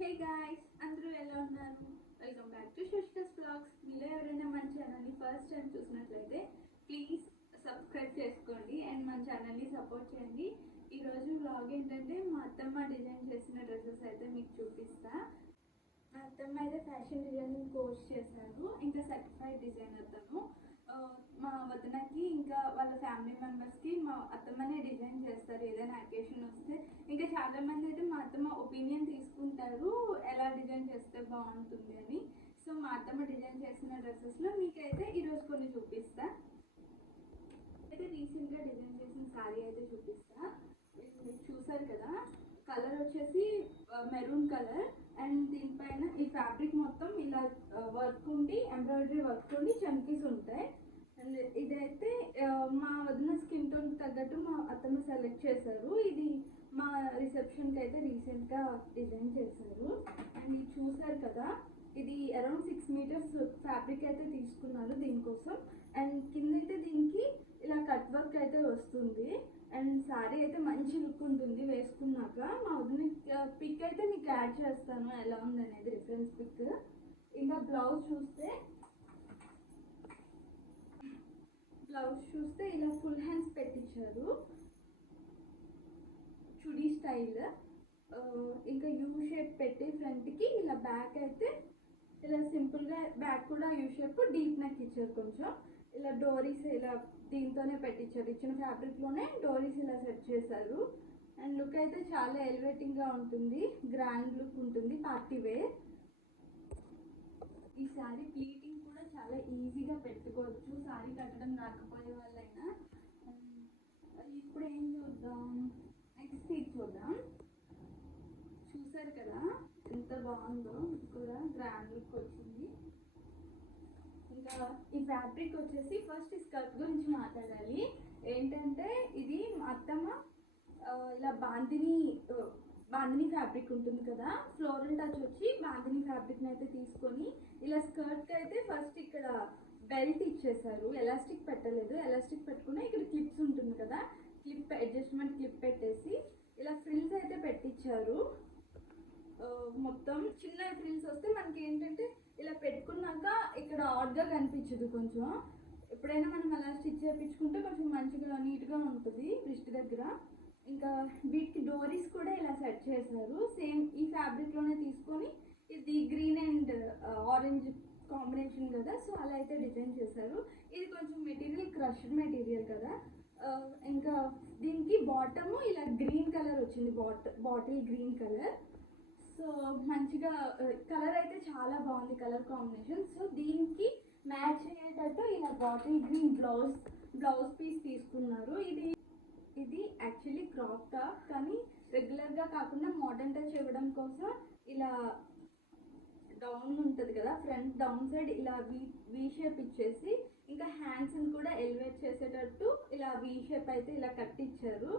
Hey guys, అందరూ ఎలా ఉన్నారు? Welcome back to Sasika's vlogs. మీలో ఎవరైనా మన ఛానల్ని ఫస్ట్ టైం చూసినట్లయితే ప్లీజ్ సబ్స్క్రైబ్ చేసుకోండి అండ్ మన ఛానల్ని సపోర్ట్ చేయండి. ఈరోజు వ్లాగ్ ఏంటంటే మా అత్తమ్మ డిజైన్ చేసిన డ్రెస్సెస్ అయితే మీకు చూపిస్తా. మా అత్తమ్మ అయితే ఫ్యాషన్ డిజైనింగ్ కోర్స్ చేశారు, ఇంకా సర్టిఫైడ్ డిజైనర్ తను. మా వదినకి ఇంకా వాళ్ళ ఫ్యామిలీ మెంబర్స్కి మా అత్తమ్మనే డిజైన్ చేస్తారు ఏదైనా అకేషన్ వస్తే. ఇంకా చాలామంది అయితే మా అత్తమ్మ ఒపీనియన్ తీసుకుంటారు ఎలా డిజైన్ చేస్తే బాగుంటుంది అని. సో మా అత్తమ్మ డిజైన్ చేసిన డ్రెస్సెస్లో మీకైతే ఈరోజు కొన్ని చూపిస్తా. అయితే రీసెంట్గా డిజైన్ చేసిన శారీ అయితే చూపిస్తా. చూసారు కదా, కలర్ వచ్చేసి మెరూన్ కలర్ అండ్ దీనిపైన ఈ ఫ్యాబ్రిక్ మొత్తం ఇలా వర్క్ ఉండి ఎంబ్రాయిడరీ వర్క్ ఉండి చమ్కీస్ ఉంటాయి. అండ్ ఇదైతే మా వదిన స్కిన్ టోన్కి తగ్గట్టు మా అత్తమ్మ సెలెక్ట్ చేశారు. ఇది మా రిసెప్షన్కి అయితే రీసెంట్గా డిజైన్ చేశారు. అండ్ ఇది చూసారు కదా, ఇది అరౌండ్ 6 మీటర్స్ ఫ్యాబ్రిక్ అయితే తీసుకున్నారు దీనికోసం. అండ్ కింద అయితే దీనికి ఇలా కట్ వర్క్ అయితే వస్తుంది. అండ్ శారీ అయితే మంచి లుక్ ఉంటుంది వేసుకున్నాక. మా వదిన పిక్ అయితే మీకు యాడ్ చేస్తాను ఎలా ఉంది అనేది, రిఫరెన్స్ పిక్. ఇంకా బ్లౌజ్ చూస్తే ఇలా ఫుల్ హ్యాండ్స్ పెట్టించారు, చుడీ స్టైల్. ఇంకా యూ షేప్ పెట్టి ఫ్రంట్కి ఇలా బ్యాక్ అయితే ఇలా సింపుల్గా బ్యాక్ కూడా యూ షేప్ డీప్ నెక్ ఇచ్చారు. కొంచెం ఇలా డోరీస్ ఇలా దీంతోనే పెట్టించారు, ఇచ్చిన ఫ్యాబ్రిక్లోనే డోరీస్ ఇలా సెట్ చేశారు. అండ్ లుక్ అయితే చాలా ఎలివేటింగ్గా ఉంటుంది, గ్రాండ్ లుక్ ఉంటుంది, పార్టీ వేర్. ఈ శారీ ప్లీటింగ్ కూడా చాలా ఈజీగా పెట్టుకోవచ్చు, శారీ కట్టడం రాకపోయే వాళ్ళైనా. ఇప్పుడు ఏం చూద్దాం, నెక్స్ట్ ఇది చూద్దాం. చూసారు కదా ఎంత బాగుందో, కూడా గ్రాండ్ లుక్ వచ్చింది. ఇంకా ఈ ఫ్యాబ్రిక్ వచ్చేసి ఫస్ట్ ఈ స్కర్ట్ గురించి మాట్లాడాలి. ఏంటంటే ఇది మా అత్తమ్మ ఇలా బాందిని ఫ్యాబ్రిక్ ఉంటుంది కదా, ఫ్లోరల్ టచ్ వచ్చి బాందిని ఫ్యాబ్రిక్ని అయితే తీసుకొని ఇలా స్కర్ట్కి అయితే ఫస్ట్ ఇక్కడ బెల్ట్ ఇచ్చేసారు, ఎలాస్టిక్ పెట్టలేదు. ఎలాస్టిక్ పెట్టుకుని ఇక్కడ క్లిప్స్ ఉంటుంది కదా, క్లిప్ అడ్జస్ట్మెంట్ క్లిప్ పెట్టేసి ఇలా ఫ్రిల్స్ అయితే పెట్టించారు. మొత్తం చిన్న ఫ్రిల్స్ వస్తే మనకి ఏంటంటే ఇలా పెట్టుకున్నాక ఇక్కడ ఆడ్గా కనిపించదు కొంచెం. ఎప్పుడైనా మనం అలా స్టిచ్ చేయించుకుంటే కొంచెం మంచిగా నీట్గా ఉంటుంది రిస్ట్ దగ్గర. ఇంకా వీటికి డోరీస్ కూడా ఇలా సెట్ చేశారు, సేమ్ ఈ ఫ్యాబ్రిక్లోనే తీసుకొని. ఇది గ్రీన్ అండ్ ఆరెంజ్ కాంబినేషన్ కదా, సో అలా అయితే డిజైన్ చేశారు. ఇది కొంచెం మెటీరియల్ క్రష్డ్ మెటీరియల్ కదా. ఇంకా దీనికి బాటము ఇలా గ్రీన్ కలర్ వచ్చింది, బాటిల్ గ్రీన్ కలర్. సో మంచిగా కలర్ అయితే చాలా బాగుంది, కలర్ కాంబినేషన్. సో దీనికి మ్యాచ్ అయ్యేటట్టు ఇలా బాటిల్ గ్రీన్ బ్లౌజ్ పీస్ తీసుకున్నారు. ఇది యాక్చువల్లీ క్రాప్ టాప్, కానీ రెగ్యులర్గా కాకుండా మోడర్న్ టచ్ ఇవ్వడం కోసం ఇలా డౌన్ ఉంటుంది కదా, ఫ్రంట్ డౌన్ సైడ్ ఇలా వీ షేప్ ఇచ్చేసి ఇంకా హ్యాండ్స్ని కూడా ఎలివేట్ చేసేటట్టు ఇలా వీ షేప్ అయితే ఇలా కట్టించారు.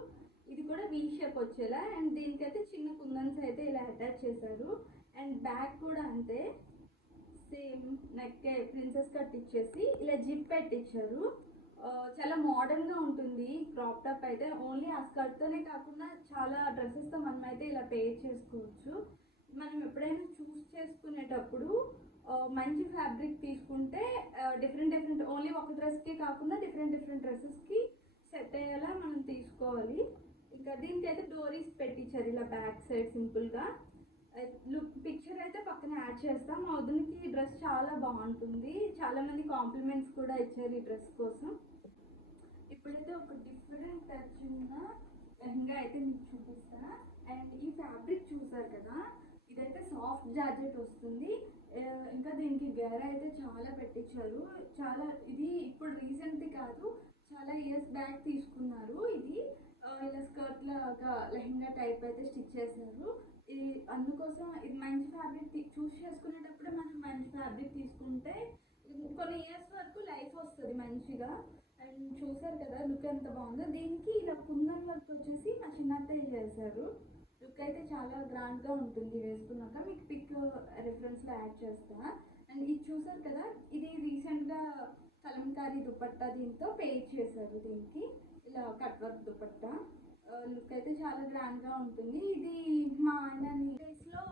ఇది కూడా వీ షేప్ వచ్చేలా. అండ్ దీనికైతే చిన్న కుందన్స్ అయితే ఇలా అటాచ్ చేశారు. అండ్ బ్యాక్ కూడా అంతే, సేమ్ నెక్ ప్రిన్సెస్ కట్ ఇచ్చేసి ఇలా జిప్ పెట్టించారు. చాలా మోడర్న్గా ఉంటుంది క్రాప్ టాప్ అయితే. ఓన్లీ ఆ స్కర్ట్తోనే కాకుండా చాలా డ్రెస్సెస్తో మనం అయితే ఇలా పేర్ చేసుకోవచ్చు. మనం ఎప్పుడైనా చూస్ చేసుకునేటప్పుడు మంచి ఫ్యాబ్రిక్ తీసుకుంటే డిఫరెంట్ ఓన్లీ ఒక డ్రెస్కి కాకుండా డిఫరెంట్ డ్రెస్సెస్కి సెట్ అయ్యేలా మనం తీసుకోవాలి. ఇంకా దీనికైతే డోరీస్ పెట్టించారు ఇలా బ్యాక్ సైడ్ సింపుల్గా. లుక్ పిక్చర్ అయితే పక్కన యాడ్ చేస్తాం. మా వదినకి డ్రెస్ చాలా బాగుంటుంది, చాలామంది కాంప్లిమెంట్స్ కూడా ఇచ్చారు ఈ డ్రెస్ కోసం. ఇప్పుడైతే ఒక డిఫరెంట్ టచ్ ఉన్న లెహంగా అయితే మీకు చూపిస్తా. అండ్ ఈ ఫ్యాబ్రిక్ చూసారు కదా, ఇదైతే సాఫ్ట్ జార్జెట్ వస్తుంది. ఇంకా దీనికి గేర అయితే చాలా పెట్టించారు. ఇది ఇప్పుడు రీసెంట్ కాదు, చాలా ఇయర్స్ బ్యాక్ తీసుకున్నారు. ఇది ఇలా స్కర్ట్ లాగా లెహంగా టైప్ అయితే స్టిచ్ చేశారు. ఇది అందుకోసం ఇది మంచి ఫ్యాబ్రిక్ చూస్ చేసుకునేటప్పుడు మనం మంచి ఫ్యాబ్రిక్ తీసుకుంటే కొన్ని ఇయర్స్ వరకు లైఫ్ వస్తుంది మంచిగా. అండ్ చూసారు కదా లుక్ ఎంత బాగుందో. దీనికి ఇలా కుందన్ వర్క్ వచ్చేసి మా చిన్నత్తయ్య చేశారు. లుక్ అయితే చాలా గ్రాండ్గా ఉంటుంది వేసుకున్నాక. మీకు పిక్ రిఫరెన్స్లో యాడ్ చేస్తా. అండ్ ఇది చూసారు కదా, ఇది రీసెంట్గా కలంకారీ దుపట్టా దీంతో పేర్ చేశారు. దీనికి ఇలా కట్ వర్క్ దుపట్టా. లుక్ అయితే చాలా గ్రాండ్గా ఉంటుంది. ఇది మా ఆయన ప్లేస్లో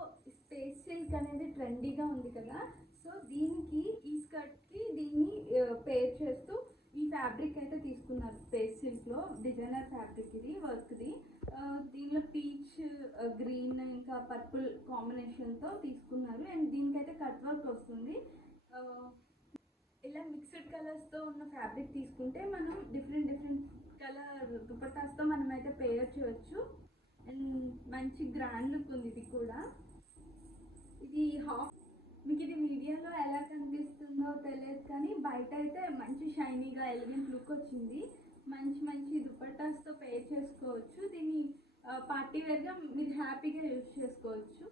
ఫ్యాబ్రిక్ అనేది ట్రెండీగా ఉంది కదా, సో దీనికి ఈ స్కర్ట్కి దీన్ని పేర్ చేస్తూ ఈ ఫ్యాబ్రిక్ అయితే తీసుకున్నారు. స్పేస్ సిల్క్లో డిజైనర్ ఫ్యాబ్రిక్ ఇది, వర్క్ది. దీనిలో పీచ్ గ్రీన్ ఇంకా పర్పుల్ కాంబినేషన్తో తీసుకున్నారు. అండ్ దీనికైతే కట్ వర్క్ వస్తుంది. ఇలా మిక్స్డ్ కలర్స్తో ఉన్న ఫ్యాబ్రిక్ తీసుకుంటే మనం డిఫరెంట్ కలర్ దుపట్టాస్తో మనం అయితే పేర్ చేయొచ్చు. అండ్ మంచి గ్రాండ్ లుక్ ఉంది ఇది కూడా. ఇది మీకు ఇది వీడియోలో ఎలా కనిపిస్తుందో తెలియదు కానీ బయట అయితే మంచి షైనీగా ఎలిగెంట్ లుక్ వచ్చింది. మంచి దుపట్టాస్తో పేర్ చేసుకోవచ్చు. దీన్ని పార్టీ వేర్గా మీరు హ్యాపీగా యూజ్ చేసుకోవచ్చు.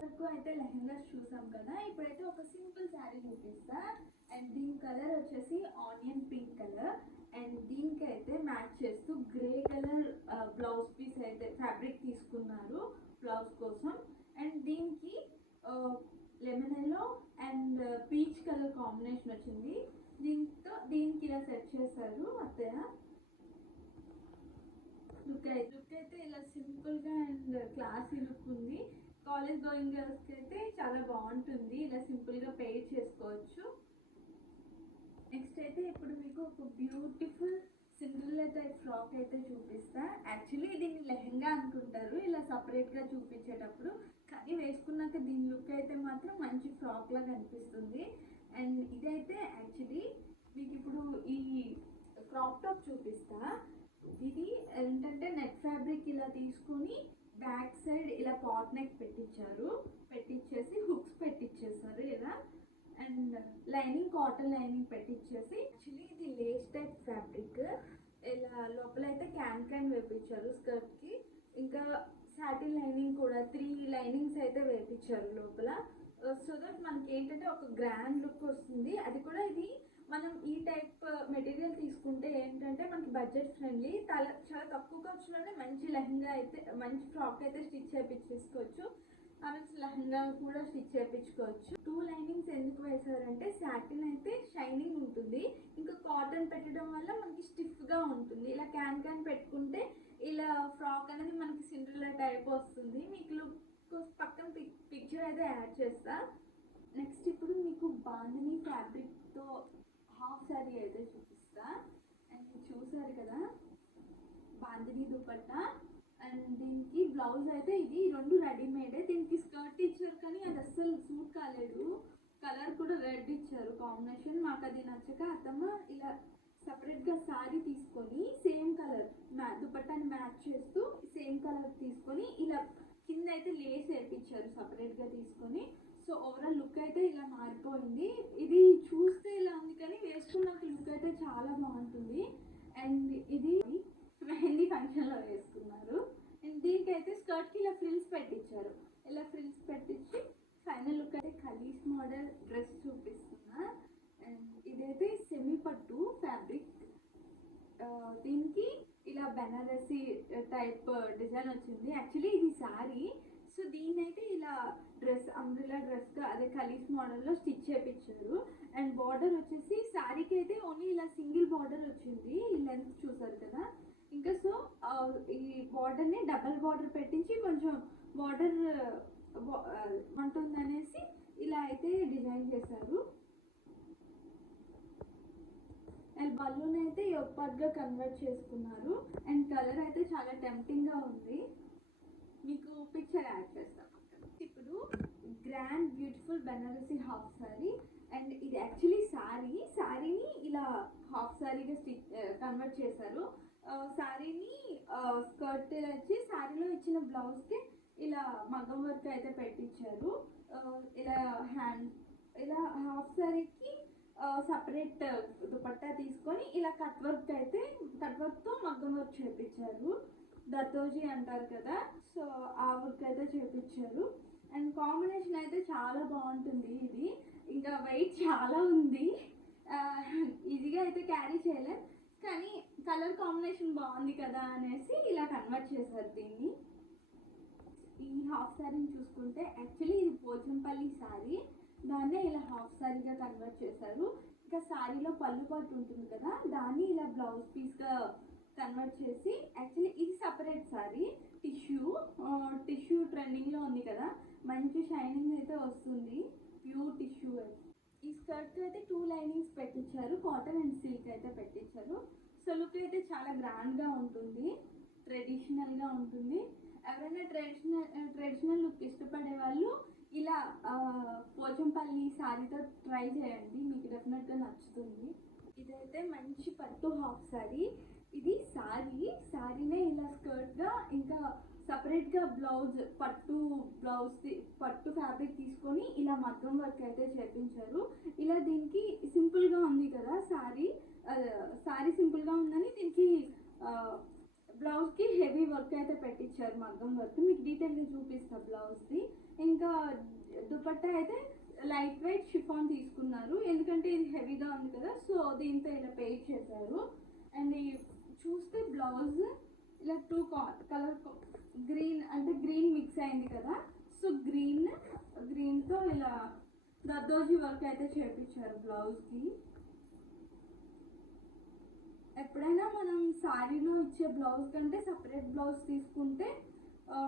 తక్కువ అయితే లెహంగాస్ చూసాం కదా, ఇప్పుడైతే ఒక సింపుల్ శారీ చూపిస్తా. అండ్ దీని కలర్ వచ్చేసి ఆనియన్ పింక్ కలర్. అండ్ దీనికి అయితే మ్యాచ్ చేస్తూ గ్రే కలర్ బ్లౌజ్ పీస్ అయితే ఫ్యాబ్రిక్ తీసుకున్నారు బ్లౌజ్ కోసం. అండ్ దీనికి lemon yellow and peach colour combination వచ్చింది. దీనికి ఇలా సెట్ చేశారు అత్తయ్య. లుక్ అయితే ఇలా సింపుల్గా అండ్ క్లాసీ లుక్ ఉంది. కాలేజ్ గోయింగ్ గర్ల్స్కి అయితే చాలా బాగుంటుంది. ఇలా సింపుల్గా పేర్ చేసుకోవచ్చు. నెక్స్ట్ అయితే ఇప్పుడు మీకు ఒక బ్యూటిఫుల్ సిండ్రెల్లా టైప్ ఫ్రాక్ అయితే చూపిస్తా. యాక్చువల్లీ దీన్ని లెహంగా అనుకుంటారు ఇలా సపరేట్గా చూపించేటప్పుడు, కానీ వేసుకున్నాక దీని లుక్ అయితే మాత్రం మంచి ఫ్రాక్ లాగా అనిపిస్తుంది. అండ్ ఇదైతే యాక్చువల్లీ మీకు ఇప్పుడు ఈ క్రాప్ టాప్ చూపిస్తా. ఇది ఏంటంటే నెట్ ఫ్యాబ్రిక్ ఇలా తీసుకొని బ్యాక్ సైడ్ ఇలా పాట్ నెక్ పెట్టించేసి హుక్స్ పెట్టించేసారు ఇలా. అండ్ లైనింగ్ కాటన్ లైనింగ్ పెట్టించేసి, యాక్చువల్లీ ఇది లేస్ టైప్ ఫ్యాబ్రిక్. ఇలా లోపలైతే క్యాన్ వేపించారు స్కర్ట్కి. ఇంకా సాటిన్ లైనింగ్ కూడా 3 లైనింగ్స్ అయితే వేపించారు లోపల. సో దట్ మనకి ఏంటంటే ఒక గ్రాండ్ లుక్ వస్తుంది. అది కూడా ఇది మనం ఈ టైప్ మెటీరియల్ తీసుకుంటే ఏంటంటే మనకి బడ్జెట్ ఫ్రెండ్లీ, చాలా తక్కువ ఖర్చులోనే మంచి లెహంగా అయితే మంచి ఫ్రాక్ అయితే స్టిచ్ చేయించేసుకోవచ్చు. లెహంగా కూడా స్టిచ్ చేయించుకోవచ్చు. 2 లైనింగ్స్ ఎందుకు వేసారంటే సాటిన్ అయితే షైనింగ్ ఉంటుంది, ఇంకా కాటన్ పెట్టడం వల్ల మనకి స్టిఫ్గా ఉంటుంది. ఇలా క్యాన్ పెట్టుకుంటే ఇలా ఫ్రాక్ అనేది మనకి సిండ్రెల్లా టైప్ వస్తుంది. మీకు లుక్ పక్కన పిక్చర్ అయితే యాడ్ చేస్తా. నెక్స్ట్ ఇప్పుడు మీకు బాందిని ఫ్యాబ్రిక్తో హాఫ్ శారీ అయితే చూపిస్తా. అండ్ చూసారు కదా బాందిని దుపట్టా. అండ్ దీనికి బ్లౌజ్ అయితే ఇది 2 రెడీమేడే. దీనికి స్కర్ట్ ఇచ్చారు కానీ అది అస్సలు సూట్ కాలేదు. కలర్ కూడా రెడ్ ఇచ్చారు కాంబినేషన్. మాకు అది నచ్చక అత్తమ్మ ఇలా సపరేట్గా శారీ తీసుకొని సేమ్ కలర్ దుపట్టాని మ్యాచ్ చేస్తూ సేమ్ కలర్ తీసుకొని ఇలా కింద అయితే లేస్ వేయించారు సపరేట్గా తీసుకొని. సో ఓవరాల్ లుక్ అయితే ఇలా మారిపోయింది. ఇది చూస్తే ఇలా ఉంది కానీ వేసుకున్నాక లుక్ అయితే చాలా బాగుంటుంది. అండ్ ఇది మెహందీ ఫంక్షన్లో వేసుకున్నారు. అండ్ దీనికైతే స్కర్ట్కి ఇలా ఫ్రిల్స్ పెట్టించారు. ఇలా ఫ్రిల్స్ పెట్టించి ఫైనల్ లుక్ అయితే ఖలీస్ మోడల్ డ్రెస్ చూపిస్తున్నా. అండ్ ఇదైతే సెమీ పట్టు ఫ్యాబ్రిక్. దీనికి ఇలా బెనారసీ టైప్ డిజైన్ వచ్చింది. యాక్చువల్లీ ఇది శారీ. సో దీన్నైతే ఇలా అంబ్రెల్లా డ్రెస్గా అదే ఖలీస్ మోడల్లో స్టిచ్ చేయించారు. అండ్ బార్డర్ వచ్చేసి శారీకి అయితే ఓన్లీ ఇలా సింగిల్ బార్డర్ వచ్చింది. ఈ లెంత్ చూసారు కదా. ఇంకా సో ఈ బార్డర్ని డబల్ బార్డర్ పెట్టించి కొంచెం బార్డర్ ఉంటుందనేసి ఇలా అయితే డిజైన్ చేశారు. అండ్ బలూన్ అయితే యొప్పట్గా కన్వర్ట్ చేసుకున్నారు. అండ్ కలర్ అయితే చాలా టెంప్టింగ్గా ఉంది. మీకు పిక్చర్ యాడ్ చేస్తాం. ఇప్పుడు grand beautiful Banarasi half sari. And ఇది యాక్చువల్లీ శారీని ఇలా హాఫ్ శారీగా కన్వర్ట్ చేశారు. శారీని స్కర్ట్ వచ్చి శారీలో ఇచ్చిన బ్లౌజ్కి ఇలా మగ్గం వర్క్ అయితే పెట్టించారు. ఇలా హాఫ్ శారీకి సపరేట్ దుపట్టా తీసుకొని ఇలా కట్ వర్క్తో మగ్గం వర్క్ చేయించారు. దత్తోజీ అంటారు కదా, సో ఆ వర్క్ అయితే చేయించారు. అండ్ కాంబినేషన్ అయితే చాలా బాగుంటుంది. ఇది ఇంకా వెయిట్ చాలా ఉంది, ఈజీగా అయితే క్యారీ చేయలేం, కానీ కలర్ కాంబినేషన్ బాగుంది కదా అనేసి ఇలా కన్వర్ట్ చేశారు దీన్ని. ఈ హాఫ్ శారీని చూసుకుంటే యాక్చువల్లీ ఇది పోచంపల్లి శారీ, దాన్నే ఇలా హాఫ్ శారీగా కన్వర్ట్ చేశారు. ఇంకా శారీలో పళ్ళు పాటు ఉంటుంది కదా, దాన్ని ఇలా బ్లౌజ్ పీస్గా కన్వర్ట్ చేసి, యాక్చువల్లీ ఇది సపరేట్ శారీ. టిష్యూ ట్రెండింగ్లో ఉంది కదా, మంచి షైనింగ్ అయితే వస్తుంది. ప్యూర్ టిష్యూ అయితే. ఈ స్కర్ట్కి అయితే 2 లైనింగ్స్ పెట్టించారు, కాటన్ అండ్ సిల్క్ అయితే పెట్టించారు. సో లుక్ అయితే చాలా గ్రాండ్గా ఉంటుంది, ట్రెడిషనల్గా ఉంటుంది. ఎవరైనా ట్రెడిషనల్ లుక్ ఇష్టపడే వాళ్ళు ఇలా పోచంపల్లి శారీతో ట్రై చేయండి, మీకు డెఫినెట్గా నచ్చుతుంది. ఇదైతే మంచి పట్టు హాఫ్ శారీ. ఇది శారీనే ఇలా స్కర్ట్గా, ఇంకా సపరేట్గా బ్లౌజ్, పట్టు ఫ్యాబ్రిక్ తీసుకొని ఇలా మగ్గం వర్క్ అయితే చేపించారు. ఇలా దీనికి సింపుల్గా ఉంది కదా శారీ సింపుల్గా ఉందని దీనికి బ్లౌజ్కి హెవీ వర్క్ అయితే పెట్టించారు, మగ్గం వర్క్. మీకు డీటెయిల్గా చూపిస్తా బ్లౌజ్ది. ఇంకా దుపట్టా అయితే లైట్ వెయిట్ షిఫాన్ తీసుకున్నారు, ఎందుకంటే ఇది హెవీగా ఉంది కదా, సో దీంతో ఇలా పెయిట్ చేశారు. అండ్ చూస్తే బ్లౌజ్ ఇలా 2 కలర్ గ్రీన్, అంటే గ్రీన్ మిక్స్ అయింది కదా, సో గ్రీన్తో ఇలా దద్దోజీ వర్క్ అయితే చేపించారు బ్లౌజ్కి. ఎప్పుడైనా మనం శారీలో ఇచ్చే బ్లౌజ్ కంటే సపరేట్ బ్లౌజ్ తీసుకుంటే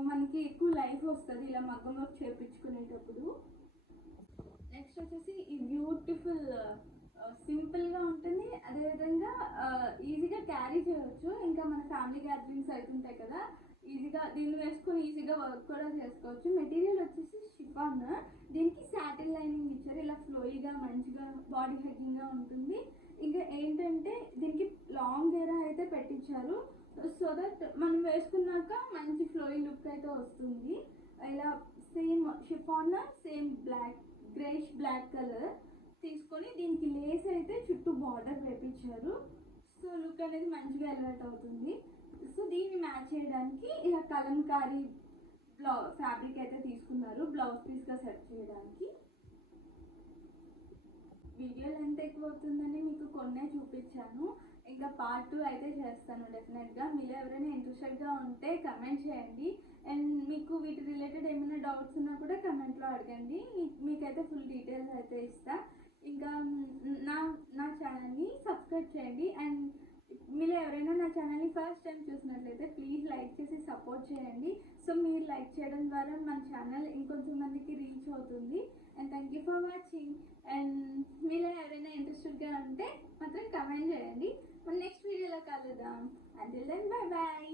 మనకి ఎక్కువ లైఫ్ వస్తుంది ఇలా మగ్గం వర్క్ చేయించుకునేటప్పుడు. నెక్స్ట్ వచ్చేసి ఈ బ్యూటిఫుల్ సింపుల్గా ఉంటుంది, అదేవిధంగా ఈజీగా క్యారీ చేయవచ్చు. ఇంకా మన ఫ్యామిలీ గ్యాదరింగ్స్ అవుతుంటాయి కదా, ఈజీగా దీన్ని వేసుకొని ఈజీగా వర్క్ కూడా చేసుకోవచ్చు. మెటీరియల్ వచ్చేసి షిఫాన్, దీనికి సాటిన్ లైనింగ్ ఇచ్చారు. ఇలా ఫ్లోయిగా మంచిగా బాడీ హగ్గింగ్గా ఉంటుంది. ఇంకా ఏంటంటే దీనికి లాంగ్ గేరా అయితే పెట్టించారు, సో దట్ మనం వేసుకున్నాక మంచి ఫ్లోయి లుక్ అయితే వస్తుంది. ఇలా same chiffon, same greyish black colour తీసుకొని దీనికి లేస్ అయితే చుట్టూ బార్డర్ వేపించారు, సో లుక్ అనేది మంచిగా ఎలివేట్ అవుతుంది. సో దీన్ని మ్యాచ్ చేయడానికి ఇలా కలంకారీ ఫ్యాబ్రిక్ అయితే తీసుకున్నారు బ్లౌజ్ పీస్గా సెట్ చేయడానికి. వీడియో లెంత్ ఎక్కువ అవుతుందని మీకు కొన్నే చూపించాను, ఇంకా పార్ట్ 2 అయితే చేస్తాను డెఫినెట్గా. మీరు ఎవరైనా ఇంట్రెస్టెడ్గా ఉంటే కమెంట్ చేయండి, అండ్ మీకు వీటి రిలేటెడ్ ఏమైనా డౌట్స్ ఉన్నా కూడా కమెంట్లో అడగండి, మీకైతే ఫుల్ డీటెయిల్స్ అయితే ఇస్తా. ఇంకా నా ఛానల్ని సబ్స్క్రైబ్ చేయండి. అండ్ మీరు ఎవరైనా నా ఛానల్ని ఫస్ట్ టైం చూసినట్లయితే ప్లీజ్ లైక్ చేసి సపోర్ట్ చేయండి. సో మీరు లైక్ చేయడం ద్వారా మన ఛానల్ ఇంకొంచెం మందికి రీచ్ అవుతుంది. And thank you for watching. And మీరు ఎవరైనా ఇంట్రెస్టెడ్గా ఉంటే మాత్రం కమెంట్ చేయండి. మన నెక్స్ట్ వీడియోలో కలుద్దాం. Until then bye bye.